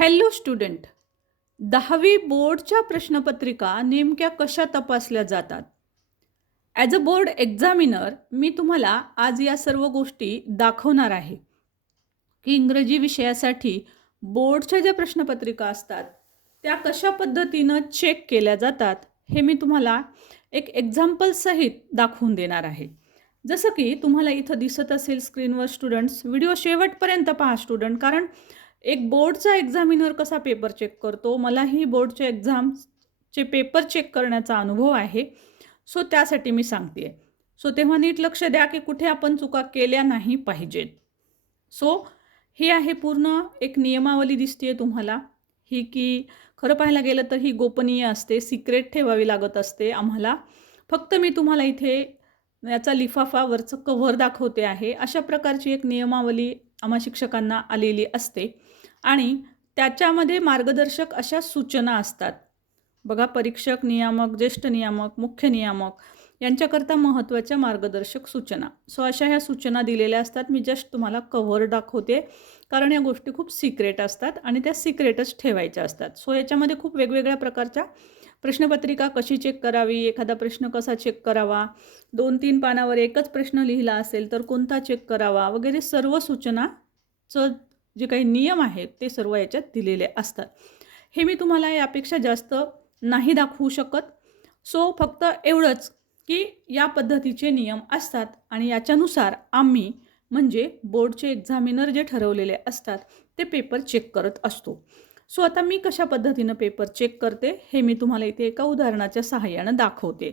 Hello student दहावी बोर्डच्या प्रश्नपत्रिका नेमक्या कशा तपासल्या जातात? ॲज अ बोर्ड एक्झामिनर मी तुम्हाला आज या सर्व गोष्टी दाखवणार आहे. की इंग्रजी विषयासाठी बोर्डच्या ज्या प्रश्नपत्रिका असतात त्या कशा पद्धतीनं चेक केल्या जातात हे मी तुम्हाला एक एक्झाम्पलसहित दाखवून देणार आहे. जसं की तुम्हाला इथं दिसत असेल स्क्रीनवर स्टुडंट्स व्हिडिओ शेवटपर्यंत पहा स्टुडंट कारण एक बोर्डचा एक्झामिनर कसा पेपर चेक करतो? मलाही बोर्डच्या एक्झामचे पेपर चेक करण्याचा अनुभव आहे. सो त्यासाठी मी सांगते सो तेव्हा नीट लक्ष द्या की कुठे आपण चुका केल्या नाही पाहिजेत. सो हे आहे पूर्ण एक नियमावली दिसते तुम्हाला. ही की खरं पाहायला गेलं तर ही गोपनीय असते सिक्रेट ठेवावी लागत असते आम्हाला. फक्त मी तुम्हाला इथे याचा लिफाफा वरचं कव्हर दाखवते आहे. अशा प्रकारची एक नियमावली आम्हा शिक्षकांना आलेली असते. आणि त्याच्यामध्ये मार्गदर्शक अशा सूचना असतात. बघा परीक्षक नियामक ज्येष्ठ नियामक मुख्य नियामक यांच्याकरता महत्त्वाच्या मार्गदर्शक सूचना. सो अशा ह्या सूचना दिलेल्या असतात. मी जस्ट तुम्हाला कव्हर दाखवते. कारण या गोष्टी खूप सिक्रेट असतात आणि त्या सिक्रेटच ठेवायच्या असतात. सो याच्यामध्ये खूप वेगवेगळ्या प्रकारच्या प्रश्नपत्रिका कशी चेक करावी एखादा प्रश्न कसा चेक करावा दोन तीन पानावर एकच प्रश्न लिहिला असेल तर कोणता चेक करावा वगैरे सर्व सूचनाचं जे काही नियम आहेत ते सर्व याच्यात दिलेले असतात. हे मी तुम्हाला यापेक्षा जास्त नाही दाखवू शकत. सो फक्त एवढंच की या पद्धतीचे नियम असतात आणि याच्यानुसार आम्ही म्हणजे बोर्डचे एक्झामिनर जे ठरवलेले असतात ते पेपर चेक करत असतो. सो आता मी कशा पद्धतीनं पेपर चेक करते हे मी तुम्हाला इथे एका उदाहरणाच्या सहाय्यानं दाखवते.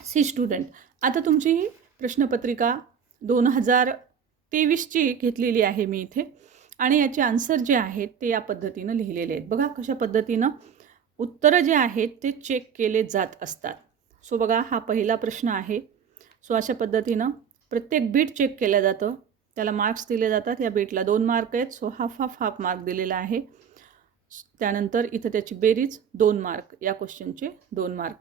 सी स्टुडंट आता तुमची ही प्रश्नपत्रिका दोन हजार तेवीसची घेतलेली आहे मी इथे. आणि याचे आन्सर जे आहेत ते या पद्धतीनं लिहिलेले आहेत. बघा कशा पद्धतीनं उत्तरं जे आहेत ते चेक केले जात असतात. सो बघा हा पहिला प्रश्न आहे. सो अशा पद्धतीनं प्रत्येक बीट चेक केलं जातं. त्याला मार्क्स दिले जातात. या बीटला दोन मार्क आहेत. So half half half mark दिलेला आहे. त्यानंतर इथं त्याची बेरीज दोन मार्क या क्वेश्चनचे दोन मार्क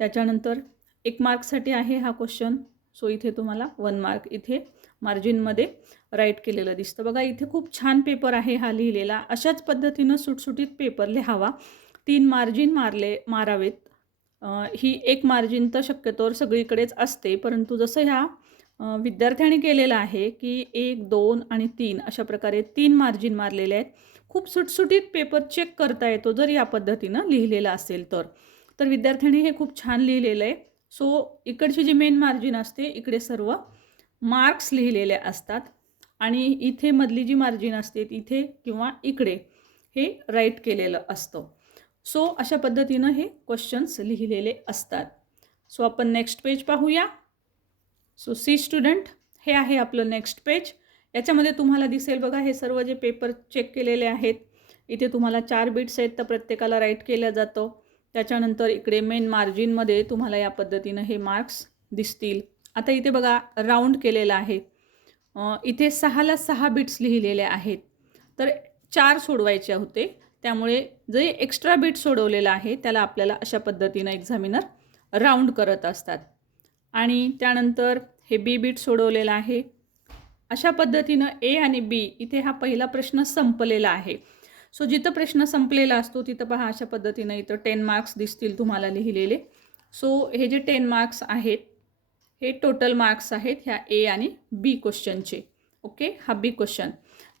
त्याच्यानंतर एक मार्कसाठी आहे हा क्वेश्चन सो इथे तुम्हाला वन मार्क इथे मार्जिनमध्ये राईट केलेलं दिसतं. बघा इथे खूप छान पेपर आहे हा लिहिलेला. अशाच पद्धतीनं सुटसुटीत पेपर लिहावा. तीन मार्जिन मारले मारावेत. ही एक मार्जिन तर शक्यतोवर सगळीकडेच असते परंतु जसं ह्या विद्यार्थ्यांनी केलेलं आहे की एक दोन आणि तीन अशा प्रकारे तीन मार्जिन मारलेले आहेत. खूप सुटसुटीत पेपर चेक करता येतो जर या पद्धतीनं लिहिलेला असेल तर. तर विद्यार्थ्यांनी हे खूप छान लिहिलेलं आहे. सो इकडची जी मेन मार्जिन असते इकडे सर्व मार्क्स लिहिलेले असतात आणि इथे मधली जी मार्जिन असते इथे किंवा इकडे हे राईट केलेलं असतं. सो अशा पद्धतीनं हे क्वेश्चन्स लिहिलेले असतात. सो आपण नेक्स्ट पेज पाहूया. सो सी स्टुडंट हे आहे आपलं नेक्स्ट पेज याच्यामध्ये तुम्हाला दिसेल बघा हे सर्व जे पेपर चेक केलेले आहेत इथे तुम्हाला चार बिट्स आहेत तर प्रत्येकाला राईट केलं जातं. त्याच्यानंतर इकडे मेन मार्जिनमध्ये तुम्हाला या पद्धतीनं हे मार्क्स दिसतील. आता इथे बघा राऊंड केलेला आहे. इथे सहाला सहा बिट्स लिहिलेले आहेत. तर चार सोडवायचे होते. त्यामुळे जे एक्स्ट्रा बीट सोडवलेलं आहे त्याला आपल्याला अशा पद्धतीनं एक्झामिनर राऊंड करत असतात. आणि त्यानंतर हे बी बीट सोडवलेलं आहे. अशा पद्धतीनं ए आणि बी इथे हा पहिला प्रश्न संपलेला आहे. सो जिथं प्रश्न संपलेला असतो तिथं पहा अशा पद्धतीनं इथं टेन मार्क्स दिसतील तुम्हाला लिहिलेले. सो हे जे टेन मार्क्स आहेत हे टोटल मार्क्स आहेत ह्या ए आणि बी क्वेश्चनचे ओके हा बी क्वेश्चन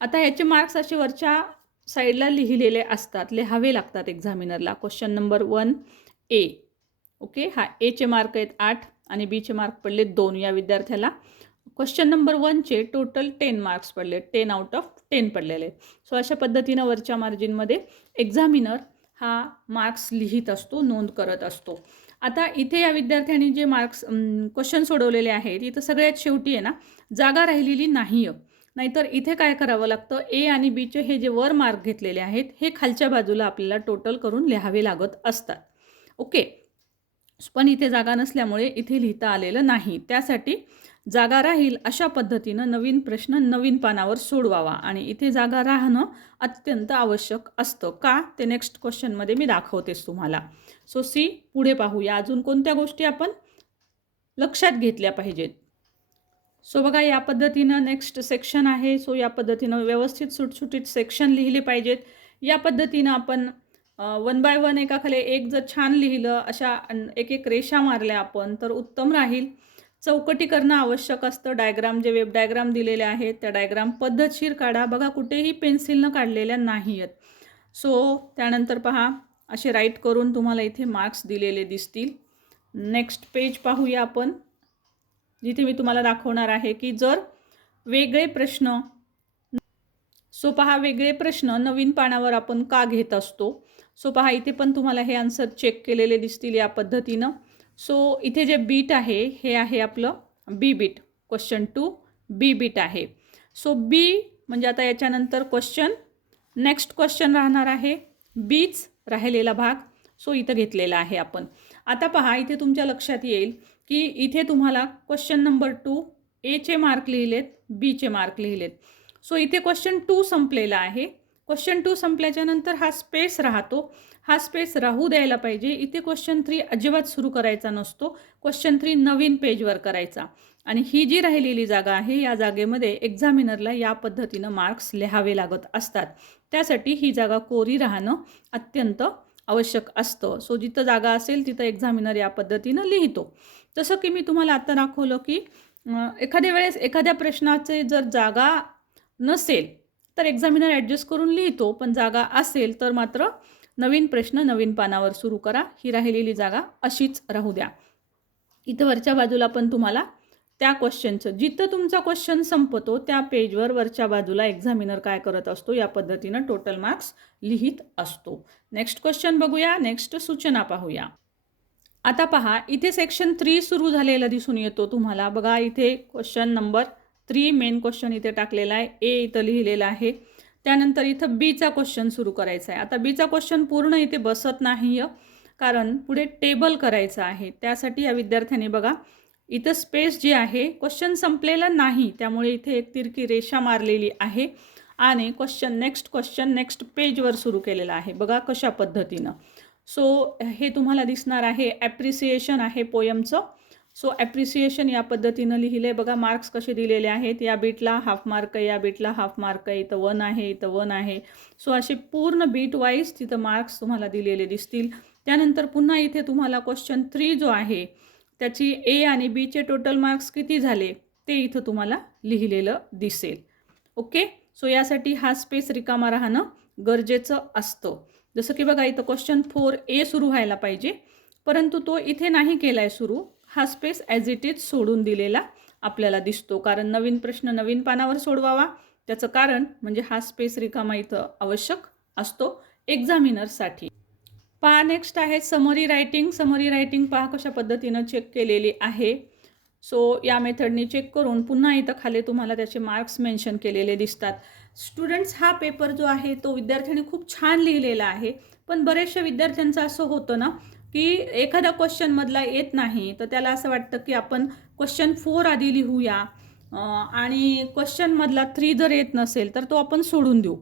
आता ह्याचे मार्क्स असे वरच्या साईडला लिहिलेले असतात. लिहावे लागतात एक्झामिनरला question number one A okay हा एचे मार्क आहेत आठ आणि बीचे मार्क पडले दोन या विद्यार्थ्याला. क्वेश्चन नंबर वनचे टोटल टेन मार्क्स पडले. टेन आउट ऑफ टेन पडलेले. सो अशा पद्धतीनं वरच्या मार्जिनमध्ये एक्झामिनर हा मार्क्स लिहित असतो नोंद करत असतो. आता इथे या विद्यार्थ्यांनी जे मार्क्स क्वेश्चन सोडवलेले आहेत इथं सगळ्यात शेवटी आहे ना जागा राहिलेली नाही आहे नाहीतर इथे काय करावं लागतं? ए आणि बीचे हे जे वर मार्क घेतलेले आहेत हे खालच्या बाजूला आपल्याला टोटल करून लिहावे लागत असतात. ओके पण इथे जागा नसल्यामुळे इथे लिहिता आलेलं नाही. त्यासाठी जागा राहील अशा पद्धतीनं नवीन प्रश्न नवीन पानावर सोडवावा. आणि इथे जागा राहणं अत्यंत आवश्यक असतं. का? ते नेक्स्ट क्वेश्चनमध्ये मी दाखवतेच तुम्हाला. सो सी पुढे पाहूया अजून कोणत्या गोष्टी आपण लक्षात घेतल्या पाहिजेत? सो बघा या पद्धतीनं नेक्स्ट सेक्शन आहे. सो या पद्धतीनं व्यवस्थित सुटसुटीत सेक्शन लिहिले पाहिजेत. या पद्धतीनं आपण वन बाय वन एकाखाली एक जर छान लिहिलं अशा एक एक रेषा मारल्या आपण तर उत्तम राहील. चौकटी करणं आवश्यक असतं. डायग्राम जे वेब डायग्राम दिलेले आहेत त्या डायग्राम पद्धतशीर काढा. बघा कुठेही पेन्सिलनं काढलेल्या नाही आहेत सो त्यानंतर पहा. असे राईट करून तुम्हाला इथे मार्क्स दिलेले दिसतील. नेक्स्ट पेज पाहूया आपण. जिथे मी तुम्हाला दाखवणार आहे की जर वेगळे प्रश्न सो पहा वेगळे प्रश्न नवीन पानावर आपण का घेत असतो? सो पहा इथे पण तुम्हाला हे आन्सर चेक केलेले दिसतील या पद्धतीनं. सो इथे जे बीट आहे हे आहे आपलं B bit question two B bit आहे. सो बी म्हणजे आता याच्यानंतर क्वेश्चन नेक्स्ट क्वेश्चन राहणार आहे. बीच राहिलेला भाग सो इथं घेतलेला आहे आपण. आता पहा इथे तुमच्या लक्षात येईल की इथे तुम्हाला क्वेश्चन नंबर टू एचे मार्क लिहिलेत बीचे मार्क लिहिलेत. सो इथे क्वेश्चन टू संपलेला आहे. क्वेश्चन टू संपल्याच्या नंतर हा स्पेस राहतो. हा स्पेस राहू द्यायला पाहिजे. इथे क्वेश्चन थ्री अजिबात सुरू करायचा नसतो. क्वेश्चन थ्री नवीन पेजवर करायचा. आणि ही जी राहिलेली जागा आहे या जागेमध्ये एक्झामिनरला या पद्धतीनं मार्क्स लिहावे लागत असतात. त्यासाठी ही जागा कोरी राहणं अत्यंत आवश्यक असतं. सो जिथं जागा असेल तिथं एक्झामिनर या पद्धतीनं लिहितो. जसं की मी तुम्हाला आता दाखवलं की एखाद्या वेळेस एखाद्या प्रश्नाचे जर जागा नसेल तर एक्झामिनर ॲडजस्ट करून लिहितो. पण जागा असेल तर मात्र नवीन प्रश्न नवीन पानावर सुरू करा. ही राहिलेली जागा अशीच राहू द्या. इथं वरच्या बाजूला पण तुम्हाला त्या क्वेश्चनचं जिथं तुमचा क्वेश्चन संपतो त्या पेजवर वरच्या बाजूला एक्झामिनर काय करत असतो या पद्धतीनं टोटल मार्क्स लिहित असतो. नेक्स्ट क्वेश्चन बघूया नेक्स्ट सूचना पाहूया. आता पहा इथे सेक्शन थ्री सुरू झालेला दिसून येतो तुम्हाला. बघा इथे question number three main question इथे टाकलेला आहे. ए इथं लिहिलेलं आहे. त्यानंतर इथं बीचा क्वेश्चन सुरू करायचा आहे. आता बीचा क्वेश्चन पूर्ण इथे बसत नाही कारण पुढे टेबल करायचं आहे. त्यासाठी या विद्यार्थ्यांनी बघा इथं स्पेस जी आहे क्वेश्चन संपलेला नाही त्यामुळे इथे एक तिरकी रेषा मारलेली आहे. आणि क्वेश्चन नेक्स्ट क्वेश्चन नेक्स्ट पेजवर सुरू केलेला आहे. बघा कशा पद्धतीनं. सो हे तुम्हाला दिसणार आहे ॲप्रिसिएशन आहे पोयमचं सो ॲप्रिसिएशन या पद्धतीनं लिहिले बघा मार्क्स कसे दिलेले आहेत. या बीटला हाफ मार्क आहे या बीटला हाफ मार्क आहे. इथं वन आहे इथं वन आहे. सो असे पूर्ण बीट वाईज तिथं मार्क्स तुम्हाला दिलेले दिसतील. त्यानंतर पुन्हा इथे तुम्हाला क्वेश्चन थ्री जो आहे त्याची ए आणि बीचे टोटल मार्क्स किती झाले ते इथं तुम्हाला लिहिलेलं दिसेल. ओके सो यासाठी हा स्पेस रिकामा राहणं गरजेचं असतं. जसं की बघा इथं क्वेश्चन फोर ए सुरू व्हायला पाहिजे परंतु तो इथे नाही केला आहे सुरू. हा स्पेस ॲज इट इज सोडून दिलेला आपल्याला दिसतो. कारण नवीन प्रश्न नवीन पानावर सोडवावा. त्याचं कारण म्हणजे हा स्पेस रिकामा इथं आवश्यक असतो. एक्झामिनरसाठी पहा नेक्स्ट आहे समरी रायटिंग समरी रायटिंग पहा कशा पद्धतीनं चेक केलेली आहे. सो या मेथडनी चेक करून पुन्हा इथं खाली तुम्हाला त्याचे मार्क्स मेन्शन केलेले दिसतात. स्टुडंट्स हा पेपर जो आहे तो विद्यार्थ्यांनी खूप छान लिहिलेला आहे. पण बरेचशा विद्यार्थ्यांचं असं होतं ना की एखादा क्वेश्चनमधला येत नाही तर त्याला असं वाटतं की आपण क्वेश्चन फोर आधी लिहूया. आणि क्वेश्चनमधला थ्री जर येत नसेल तर तो आपण सोडून देऊ.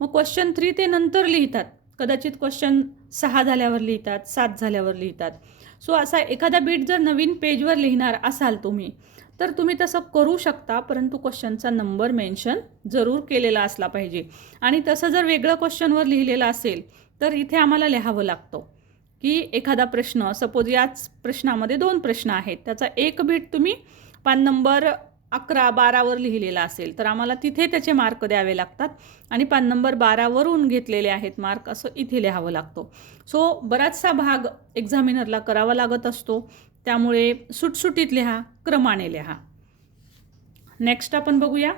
मग क्वेश्चन थ्री ते नंतर लिहितात. कदाचित क्वेश्चन सहा झाल्यावर लिहितात सात झाल्यावर लिहितात. सो असा एखादा बीट जर नवीन पेजवर लिहिणार असाल तुम्ही तर तुम्ही तसं करू शकता परंतु क्वेश्चनचा नंबर मेन्शन जरूर केलेला असला पाहिजे. आणि तसं जर वेगळं क्वेश्चनवर लिहिलेलं असेल तर इथे आम्हाला लिहावं लागतं की एखादा प्रश्न सपोज याच प्रश्नामध्ये दोन प्रश्न आहेत त्याचा एक बीट तुम्ही पान नंबर अकरा बारावर लिहिलेला असेल तर आम्हाला तिथे त्याचे मार्क द्यावे लागतात. आणि पान नंबर बारावरून घेतलेले आहेत मार्क असं इथे लिहावं लागतो. सो बराचसा भाग एक्झामिनरला करावा लागत असतो. त्यामुळे सुटसुटीत लिहा क्रमाने लिहा. नेक्स्ट आपण बघूया.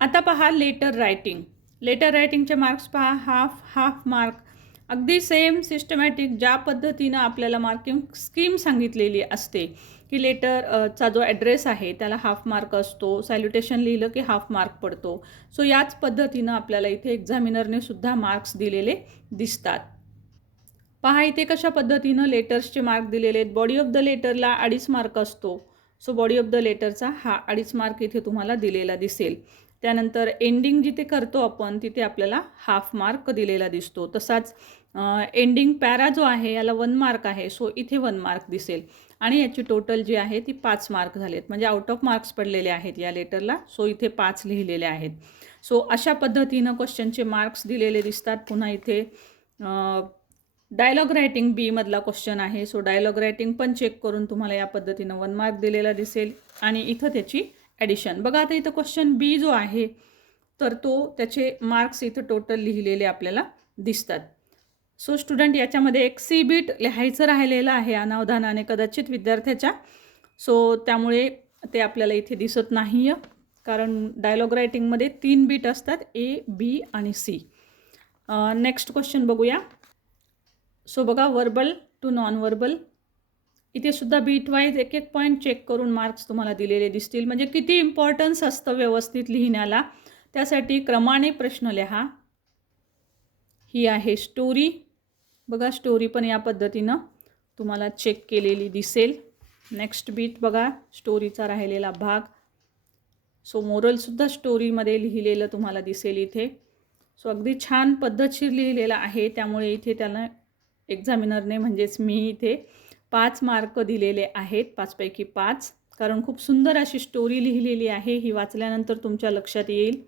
आता पहा लेटर रायटिंग लेटर रायटिंगचे मार्क्स पहा हाफ हाफ मार्क अगदी सेम सिस्टमॅटिक ज्या पद्धतीनं आपल्याला मार्किंग स्कीम सांगितलेली असते की लेटर चा जो ॲड्रेस आहे त्याला हाफ मार्क असतो सॅल्युटेशन लिहिलं की हाफ मार्क पडतो. सो याच पद्धतीनं आपल्याला इथे एक्झामिनरने सुद्धा मार्क्स दिलेले दिसतात. पहा इथे कशा पद्धतीनं लेटर्सचे मार्क दिलेले आहेत. बॉडी ऑफ द लेटरला अडीच मार्क असतो. सो बॉडी ऑफ द लेटरचा हा अडीच मार्क इथे तुम्हाला दिलेला दिसेल. त्यानंतर एंडिंग जिथे करतो आपण तिथे आपल्याला हाफ मार्क दिलेला दिसतो. तसाच एंडिंग पॅरा जो आहे याला वन मार्क आहे सो इथे वन मार्क दिसेल. आणि याची टोटल जी आहे ती पाच मार्क झालेत. म्हणजे आउट ऑफ मार्क्स पडलेले आहेत या लेटरला सो इथे पाच लिहिलेले आहेत. सो अशा पद्धतीनं क्वेश्चनचे मार्क्स दिलेले दिसतात. पुन्हा इथे डायलॉग रायटिंग बीमधला क्वेश्चन आहे. सो डायलॉग रायटिंग पण चेक करून तुम्हाला या पद्धतीनं वन मार्क दिलेला दिसेल. आणि इथं त्याची ॲडिशन बघा आता इथं क्वेश्चन बी जो आहे तर तो त्याचे मार्क्स इथं टोटल लिहिलेले आपल्याला दिसतात. सो स्टुडंट याच्यामध्ये एक सी बीट लिहायचं राहिलेलं आहे अनावधानाने कदाचित विद्यार्थ्याच्या. सो त्यामुळे ते आपल्याला इथे दिसत नाही आहे कारण डायलॉग रायटिंगमध्ये तीन बीट असतात ए बी आणि सी नेक्स्ट क्वेश्चन बघूया. सो बघा वर्बल टू नॉन वर्बल इथे सुद्धा बीट वाईज एक एक पॉईंट चेक करून मार्क्स तुम्हाला दिलेले दिसतील. म्हणजे किती इम्पॉर्टन्स असतं व्यवस्थित लिहिण्याला? त्यासाठी क्रमाने प्रश्न लिहा. ही आहे स्टोरी बघा स्टोरी पण या पद्धतीनं तुम्हाला चेक केलेली दिसेल. नेक्स्ट बीट बघा स्टोरीचा राहिलेला भाग. सो मोरलसुद्धा स्टोरीमध्ये लिहिलेलं तुम्हाला दिसेल इथे. सो अगदी छान पद्धतशीर लिहिलेलं आहे. त्यामुळे इथे त्याला एक्झामिनरने म्हणजेच मी इथे पाच मार्क दिलेले आहेत पाचपैकी पाच. कारण खूप सुंदर अशी स्टोरी लिहिलेली आहे ही वाचल्यानंतर तुमच्या लक्षात येईल.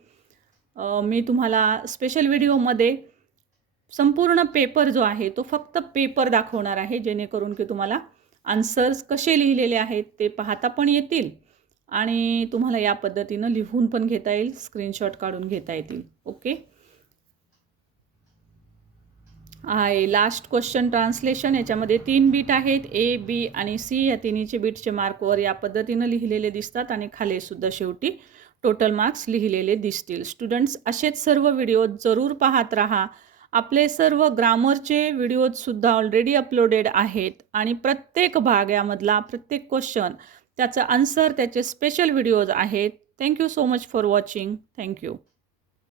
मी तुम्हाला स्पेशल व्हिडिओमध्ये संपूर्ण पेपर जो आहे तो फक्त पेपर दाखवणार आहे जेणेकरून की तुम्हाला आन्सर्स कसे लिहिलेले आहेत ते पाहता पण येतील. आणि तुम्हाला या पद्धतीनं लिहून पण घेता येईल स्क्रीनशॉट काढून घेता येतील. ओके आहे. लास्ट क्वेश्चन ट्रान्सलेशन याच्यामध्ये तीन बीट आहेत. ए बी आणि सी या तिन्हीचे बीटचे मार्कवर या पद्धतीनं लिहिलेले दिसतात आणि खालीसुद्धा शेवटी टोटल मार्क्स लिहिलेले दिसतील. स्टुडंट्स असेच सर्व व्हिडिओ जरूर पाहत राहा. आपले सर्व ग्रामरचे व्हिडिओजसुद्धा ऑलरेडी अपलोडेड आहेत. आणि प्रत्येक भाग यामधला प्रत्येक क्वेश्चन त्याचं आन्सर त्याचे स्पेशल व्हिडिओज आहेत. Thank you so much for watching thank you